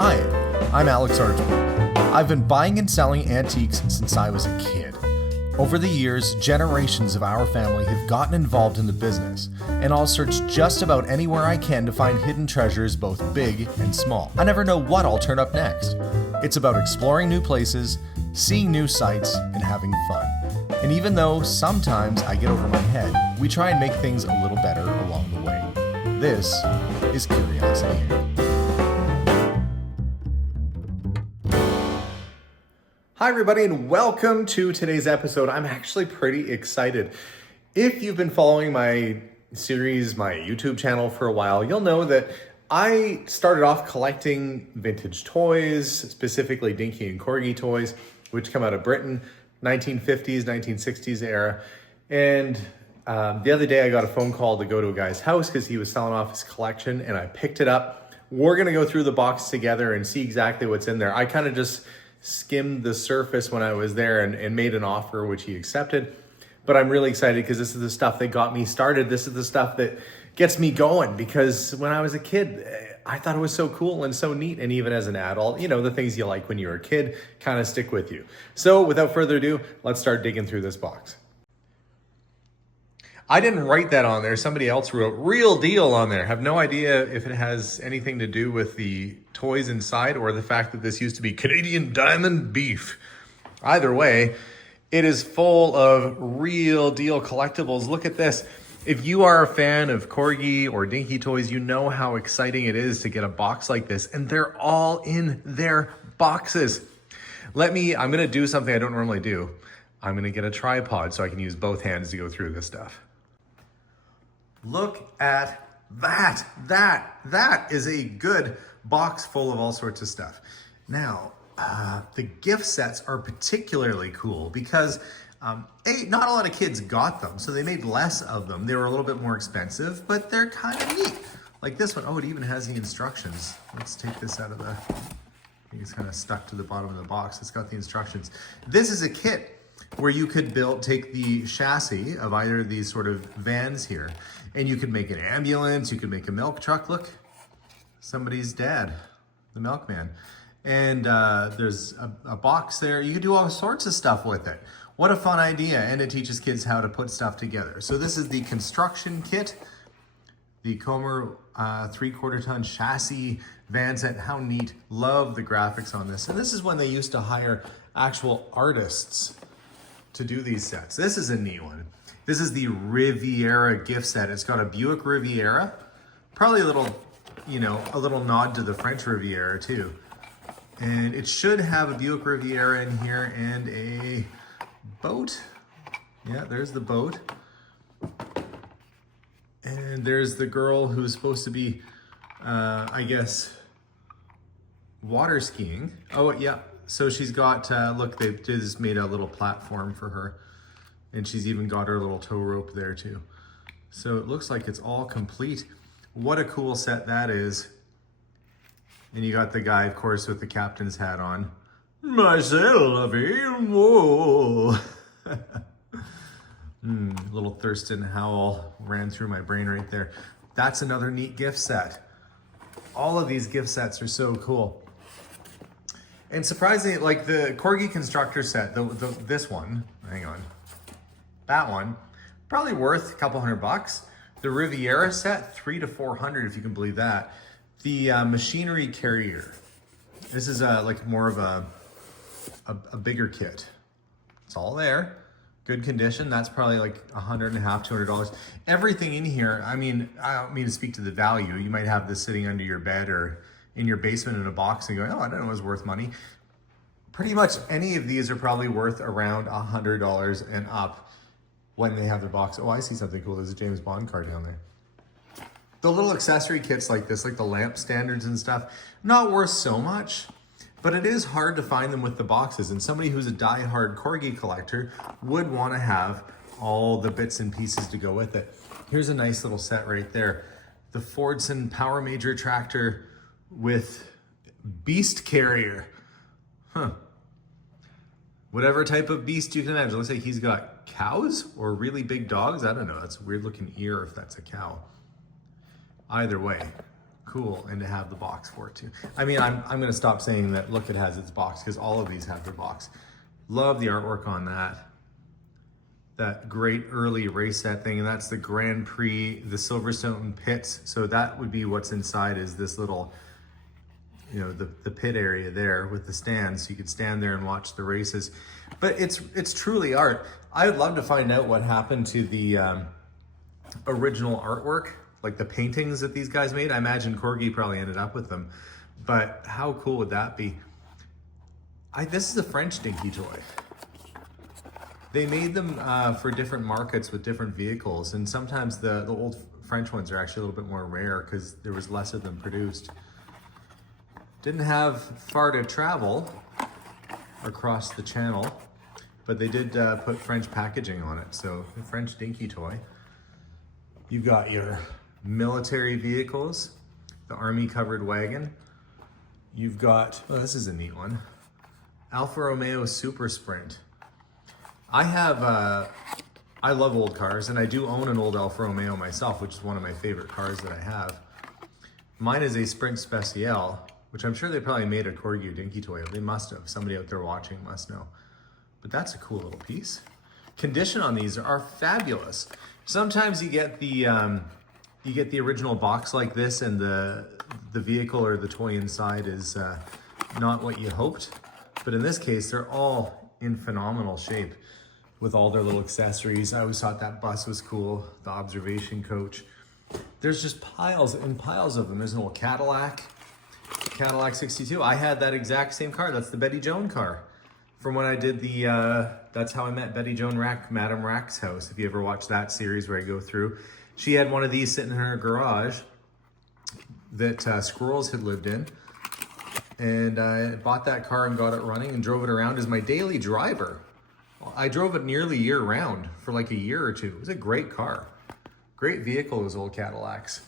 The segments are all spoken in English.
Hi, I'm Alex Archibald. I've been buying and selling antiques since I was a kid. Over the years, generations of our family have gotten involved in the business, and I'll search just about anywhere I can to find hidden treasures both big and small. I never know what I'll turn up next. It's about exploring new places, seeing new sights, and having fun. And even though sometimes I get over my head, we try and make things a little better along the way. This is Curiosity. Hi everybody and welcome to today's episode. I'm actually pretty excited. If you've been following my series, my YouTube channel for a while, you'll know that I started off collecting vintage toys, specifically Dinky and Corgi toys, which come out of Britain, 1950s, 1960s era. And the other day I got a phone call to go to a guy's house because he was selling off his collection, and I picked it up. We're gonna go through the box together and see exactly what's in there. I kind of just skimmed the surface when I was there and made an offer which he accepted. But I'm really excited because this is the stuff that got me started. This is the stuff that gets me going, because when I was a kid, I thought it was so cool and so neat. And even as an adult, you know, the things you like when you were a kid kind of stick with you. So without further ado, let's start digging through this box. I didn't write that on there. Somebody else wrote "real deal" on there. Have no idea if it has anything to do with the toys inside or the fact that this used to be Canadian diamond beef. Either way, it is full of real deal collectibles. Look at this. If you are a fan of Corgi or Dinky toys, you know how exciting it is to get a box like this, and they're all in their boxes. I'm gonna do something I don't normally do. I'm gonna get a tripod so I can use both hands to go through this stuff. Look at that. That is a good box full of all sorts of stuff. Now, the gift sets are particularly cool because not a lot of kids got them, so they made less of them. They were a little bit more expensive, but they're kind of neat. Like this one, oh, it even has the instructions. Let's take this out of I think it's kind of stuck to the bottom of the box. It's got the instructions. This is a kit where you could take the chassis of either of these sort of vans here, and you could make an ambulance, you could make a milk truck. Look, somebody's dad, the milkman. And there's a box there. You could do all sorts of stuff with it. What a fun idea, and it teaches kids how to put stuff together. So this is the construction kit, the Comer 3/4 ton chassis van set. How neat. Love the graphics on this. And this is when they used to hire actual artists to do these sets. This is a neat one. This is the Riviera gift set. It's got a Buick Riviera, probably a little nod to the French Riviera too. And it should have a Buick Riviera in here and a boat. Yeah, there's the boat. And there's the girl who's supposed to be, I guess, water skiing. Oh, yeah. So she's got, look, they just made a little platform for her. And she's even got her little tow rope there too. So it looks like it's all complete. What a cool set that is. And you got the guy, of course, with the captain's hat on. Marcel, whoa. Little Thurston Howell ran through my brain right there. That's another neat gift set. All of these gift sets are so cool. And surprisingly, like the Corgi constructor set, this one, hang on, that one, probably worth a couple $100. The Riviera set, $300 to $400, if you can believe that. The machinery carrier, this is like more of a bigger kit. It's all there, good condition. That's probably like $150, $200. Everything in here, I mean, I don't mean to speak to the value. You might have this sitting under your bed or in your basement in a box and going, oh, I don't know, it was worth money. Pretty much any of these are probably worth around $100 and up when they have their box. Oh, I see something cool. There's a James Bond card down there. The little accessory kits like this, like the lamp standards and stuff, not worth so much, but it is hard to find them with the boxes. And somebody who's a die-hard Corgi collector would want to have all the bits and pieces to go with it. Here's a nice little set right there. The Fordson Power Major tractor with beast carrier. Huh. Whatever type of beast you can imagine. It looks like he's got cows or really big dogs. I don't know. That's a weird looking ear if that's a cow. Either way, cool, and to have the box for it too. I mean, I'm gonna stop saying that, look, it has its box, because all of these have their box. Love the artwork on that. That great early race set thing, and that's the Grand Prix, the Silverstone pits. So that would be what's inside, is this little, you know, the pit area there with the stands. So you could stand there and watch the races. But it's truly art. I would love to find out what happened to the original artwork, like the paintings that these guys made. I imagine Corgi probably ended up with them, but how cool would that be? This is a French Dinky toy. They made them for different markets with different vehicles, and sometimes the old French ones are actually a little bit more rare because there was less of them produced. Didn't have far to travel across the channel, but they did put French packaging on it, so a French Dinky toy. You've got your military vehicles, the army covered wagon. You've got, oh, this is a neat one, Alfa Romeo Super Sprint. I love old cars, and I do own an old Alfa Romeo myself, which is one of my favorite cars that I have. Mine is a Sprint Speciale, which I'm sure they probably made a Corgi or Dinky toy. They must have. Somebody out there watching must know. But that's a cool little piece. Condition on these are fabulous. Sometimes you get the original box like this, and the vehicle or the toy inside is not what you hoped. But in this case, they're all in phenomenal shape with all their little accessories. I always thought that bus was cool, the observation coach. There's just piles and piles of them. There's an old Cadillac 62. I had that exact same car. That's the Betty Joan car from when I did the, that's how I met Betty Joan Rack, Madame Rack's house. If you ever watched that series where I go through, she had one of these sitting in her garage that squirrels had lived in. And I bought that car and got it running and drove it around as my daily driver. I drove it nearly year round for like a year or two. It was a great car. Great vehicle, those old Cadillacs.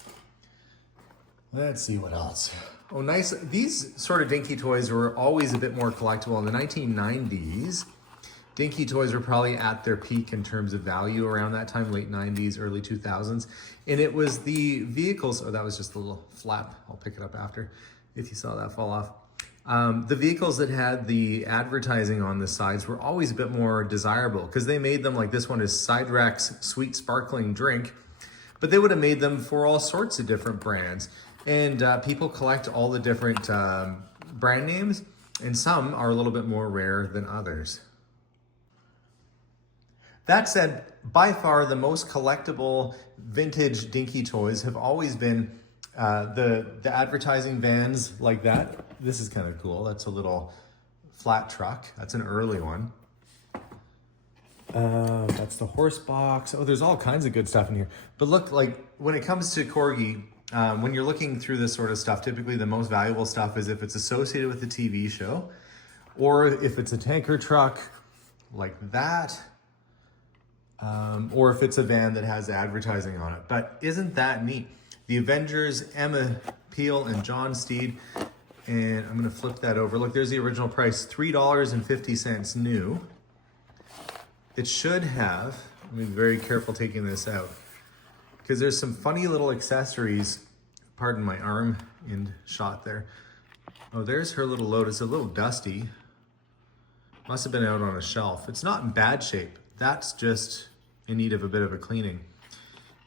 Let's see what else. Oh, nice. These sort of Dinky toys were always a bit more collectible. In the 1990s, Dinky toys were probably at their peak in terms of value around that time, late 90s, early 2000s. And it was the vehicles, oh, that was just a little flap. I'll pick it up after if you saw that fall off. The vehicles that had the advertising on the sides were always a bit more desirable because they made them, like this one is Side Rack's Sweet Sparkling Drink, but they would have made them for all sorts of different brands. And people collect all the different brand names, and some are a little bit more rare than others. That said, by far the most collectible vintage Dinky toys have always been the advertising vans like that. This is kind of cool. That's a little flat truck. That's an early one. That's the horse box. Oh, there's all kinds of good stuff in here. But look, like when it comes to Corgi, when you're looking through this sort of stuff, typically the most valuable stuff is if it's associated with the TV show, or if it's a tanker truck like that, or if it's a van that has advertising on it. But isn't that neat? The Avengers, Emma Peel and John Steed. And I'm gonna flip that over. Look, there's the original price, $3.50 new. It should have, let me be very careful taking this out, because there's some funny little accessories. Pardon my arm in shot there. Oh, there's her little load. It's a little dusty. Must have been out on a shelf. It's not in bad shape. That's just in need of a bit of a cleaning.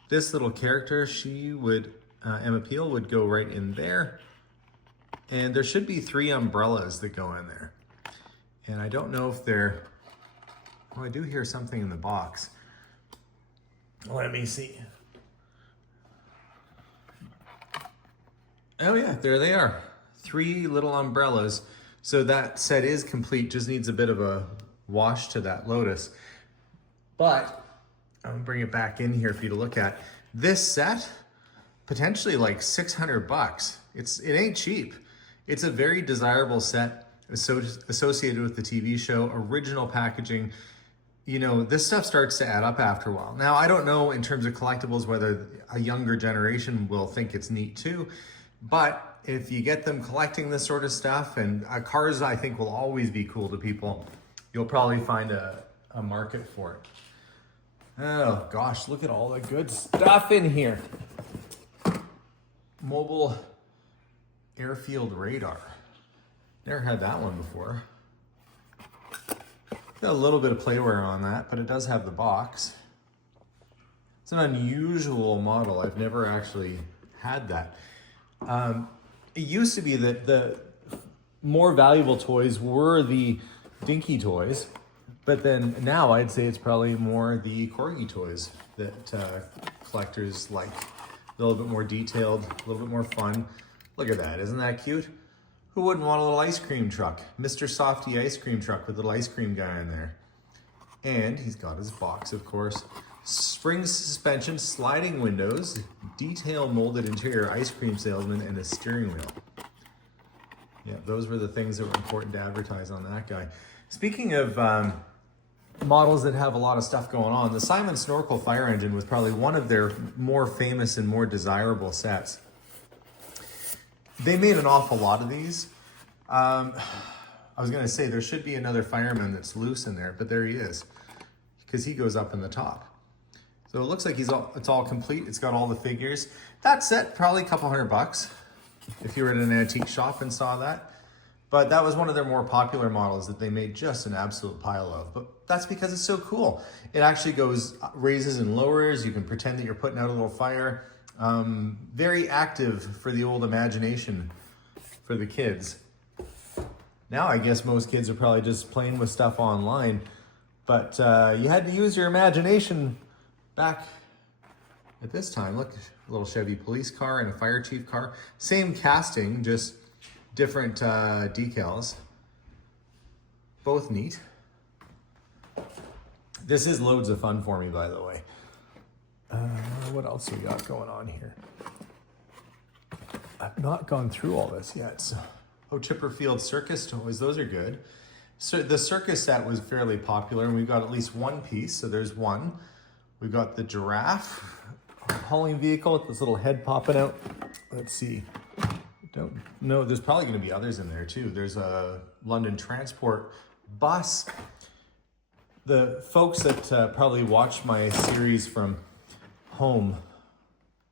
This little character, she would, Emma Peel would go right in there. And there should be 3 umbrellas that go in there. And I don't know if they're, oh, I do hear something in the box. Let me see. Oh yeah, there they are. 3 little umbrellas. So that set is complete, just needs a bit of a wash to that Lotus. But I'm gonna bring it back in here for you to look at. This set, potentially like 600 bucks. It ain't cheap. It's a very desirable set associated with the TV show, original packaging. You know, this stuff starts to add up after a while. Now, I don't know in terms of collectibles whether a younger generation will think it's neat too, but if you get them collecting this sort of stuff, and cars I think will always be cool to people, you'll probably find a market for it. Oh gosh, look at all the good stuff in here. Mobile airfield radar. Never had that one before. Got a little bit of playware on that, but it does have the box. It's an unusual model. I've never actually had that. It used to be that the more valuable toys were the Dinky toys, but then now I'd say it's probably more the Corgi toys that collectors like. A little bit more detailed, a little bit more fun. Look at that, isn't that cute? Who wouldn't want a little ice cream truck? Mr. Softy ice cream truck with a little ice cream guy in there. And he's got his box, of course. Spring suspension, sliding windows, detail molded interior, ice cream salesman, and a steering wheel. Yeah, those were the things that were important to advertise on that guy. Speaking of models that have a lot of stuff going on, the Simon Snorkel fire engine was probably one of their more famous and more desirable sets. They made an awful lot of these. I was gonna say there should be another fireman that's loose in there, but there he is, because he goes up in the top. So it looks like it's all complete. It's got all the figures. That set, probably a couple $100 if you were at an antique shop and saw that. But that was one of their more popular models that they made just an absolute pile of. But that's because it's so cool. It actually goes, raises and lowers. You can pretend that you're putting out a little fire. Very active for the old imagination for the kids. Now I guess most kids are probably just playing with stuff online. But you had to use your imagination back at this time. Look, a little Chevy police car and a fire chief car. Same casting, just different decals. Both neat. This is loads of fun for me, by the way. What else we got going on here? I've not gone through all this yet. So. Oh, Chipperfield circus toys, those are good. So the circus set was fairly popular, and we've got at least one piece, so there's one. We've got the giraffe hauling vehicle with this little head popping out. Let's see. Don't know, there's probably gonna be others in there too. There's a London Transport bus. The folks that probably watch my series from home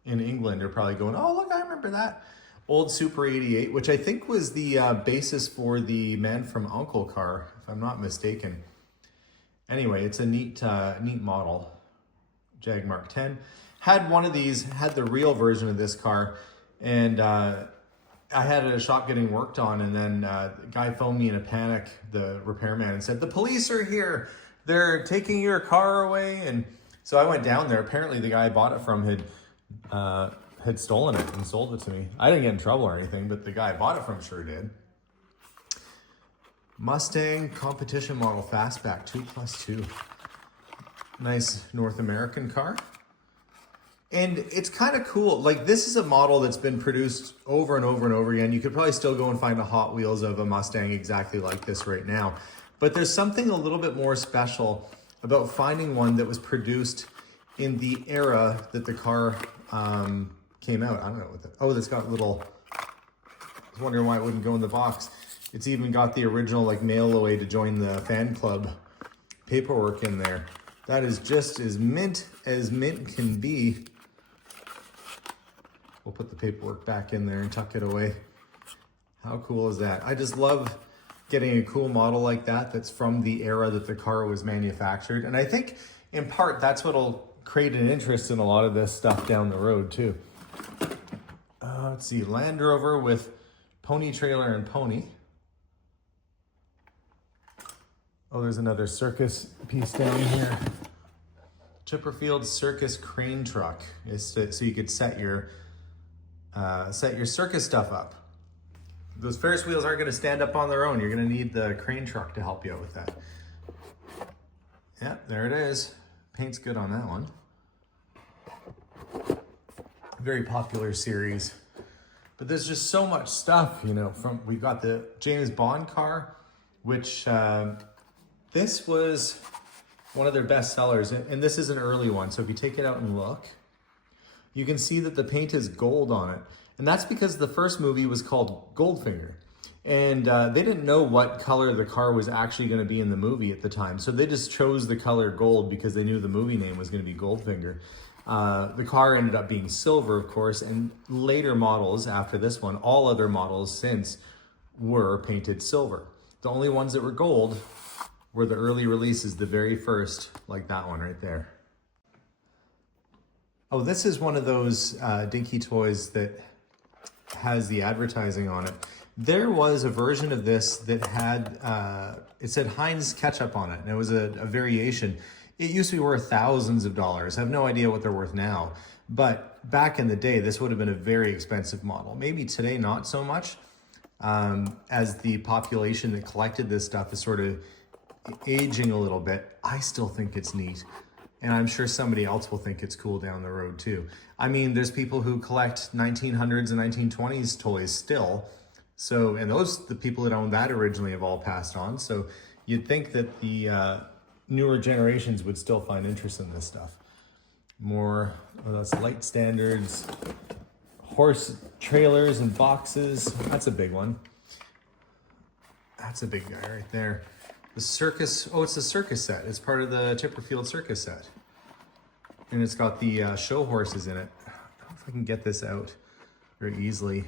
in England are probably going, oh, look, I remember that. Old Super 88, which I think was the basis for the Man from U.N.C.L.E. car, if I'm not mistaken. Anyway, it's a neat model. Jag Mark 10. Had one of these, had the real version of this car, and I had it at a shop getting worked on, and then the guy phoned me in a panic, the repairman, and said, the police are here. They're taking your car away. And so I went down there. Apparently the guy I bought it from had stolen it and sold it to me. I didn't get in trouble or anything, but the guy I bought it from sure did. Mustang competition model fastback 2+2. Nice North American car. And it's kind of cool. Like, this is a model that's been produced over and over and over again. You could probably still go and find a Hot Wheels of a Mustang exactly like this right now. But there's something a little bit more special about finding one that was produced in the era that the car came out. I don't know what oh, that's got little, I was wondering why it wouldn't go in the box. It's even got the original like mail away to join the fan club paperwork in there. That is just as mint can be. We'll put the paperwork back in there and tuck it away. How cool is that? I just love getting a cool model like that that's from the era that the car was manufactured. And I think in part that's what'll create an interest in a lot of this stuff down the road too. Let's see, Land Rover with pony trailer and pony. Oh, there's another circus piece down here. Chipperfield circus crane truck is so you could set your circus stuff up. Those Ferris wheels aren't going to stand up on their own. You're going to need the crane truck to help you out with that. Yeah, there it is. Paint's good on that one. Very popular series. But there's just so much stuff, you know. We got the James Bond car, which this was one of their best sellers. And this is an early one. So if you take it out and look, you can see that the paint is gold on it. And that's because the first movie was called Goldfinger. And they didn't know what color the car was actually going to be in the movie at the time. So they just chose the color gold because they knew the movie name was going to be Goldfinger. The car ended up being silver, of course, and later models after this one, all other models since were painted silver. The only ones that were gold were the early releases, the very first, like that one right there. Oh, this is one of those Dinky toys that has the advertising on it. There was a version of this that had, it said Heinz ketchup on it, and it was a variation. It used to be worth thousands of dollars. I have no idea what they're worth now. But back in the day, this would have been a very expensive model. Maybe today, not so much, as the population that collected this stuff is sort of aging a little bit. I still think it's neat. And I'm sure somebody else will think it's cool down the road too. I mean, there's people who collect 1900s and 1920s toys still. So, and the people that owned that originally have all passed on. So you'd think that the newer generations would still find interest in this stuff. More, that's light standards, horse trailers and boxes. That's a big one. That's a big guy right there. The circus, oh, it's a circus set. It's part of the Chipperfield circus set. And it's got the show horses in it. I don't know if I can get this out very easily.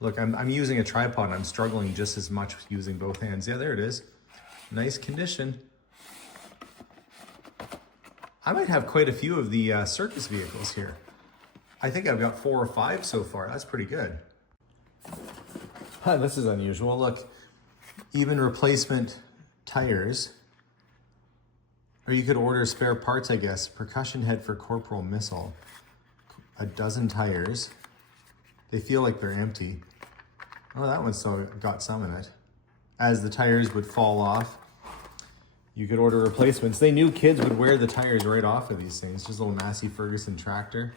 Look, I'm using a tripod and I'm struggling just as much with using both hands. Yeah, there it is. Nice condition. I might have quite a few of the circus vehicles here. I think I've got 4 or 5 so far. That's pretty good. Huh, this is unusual. Look, even replacement tires. Or you could order spare parts, I guess. Percussion head for Corporal Missile. A dozen tires. They feel like they're empty. Oh, that one still got some in it. As the tires would fall off, you could order replacements. They knew kids would wear the tires right off of these things. Just a little Massey Ferguson tractor.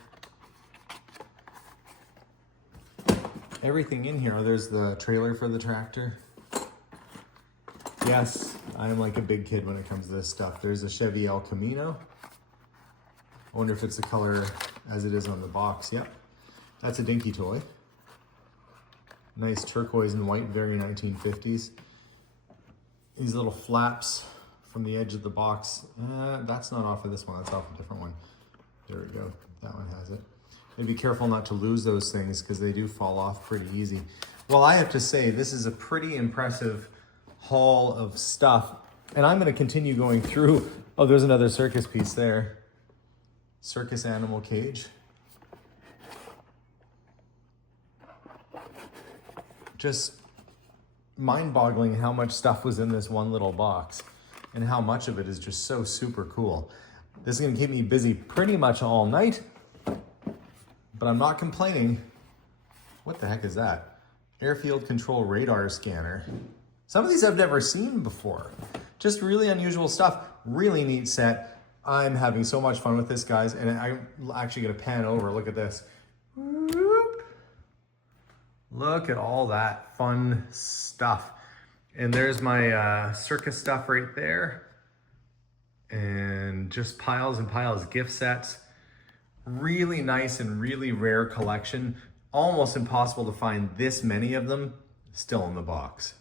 Everything in here. Oh, there's the trailer for the tractor. Yes, I am like a big kid when it comes to this stuff. There's a Chevy El Camino. I wonder if it's the color as it is on the box. Yep, that's a Dinky toy. Nice turquoise and white, very 1950s. These little flaps from the edge of the box. That's not off of this one, that's off a different one. There we go, that one has it. And be careful not to lose those things because they do fall off pretty easy. Well, I have to say, this is a pretty impressive haul of stuff. And I'm gonna continue going through. Oh, there's another circus piece there. Circus animal cage. Just mind-boggling how much stuff was in this one little box and how much of it is just so super cool. This is gonna keep me busy pretty much all night, but I'm not complaining. What the heck is that? Airfield control radar scanner. Some of these I've never seen before. Just really unusual stuff. Really neat set. I'm having so much fun with this, guys, and I'm actually gonna pan over. Look at this. Look at all that fun stuff. And there's my circus stuff right there. And just piles and piles, gift sets. Really nice and really rare collection. Almost impossible to find this many of them still in the box.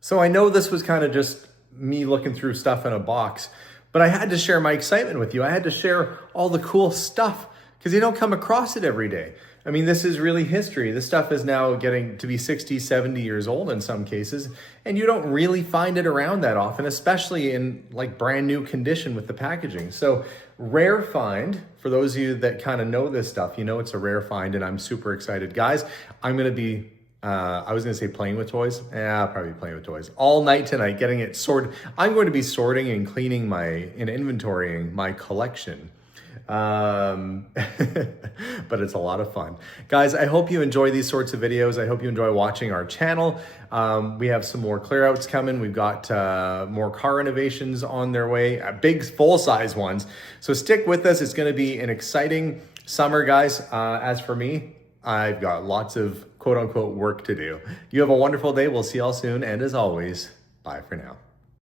So I know this was kind of just me looking through stuff in a box, but I had to share my excitement with you. I had to share all the cool stuff because you don't come across it every day. I mean, this is really history. This stuff is now getting to be 60, 70 years old in some cases, and you don't really find it around that often, especially in like brand new condition with the packaging. So rare find, for those of you that kind of know this stuff, you know it's a rare find, and I'm super excited. Guys, I'm gonna be, I was gonna say playing with toys. Yeah, I'll probably be playing with toys all night tonight, getting it sorted. I'm going to be sorting and cleaning and inventorying my collection. But it's a lot of fun. Guys, I hope you enjoy these sorts of videos. I hope you enjoy watching our channel. We have some more clear outs coming. We've got more car innovations on their way, big full-size ones. So stick with us. It's going to be an exciting summer, guys. As for me, I've got lots of quote-unquote work to do. You have a wonderful day. We'll see y'all soon. And as always, bye for now.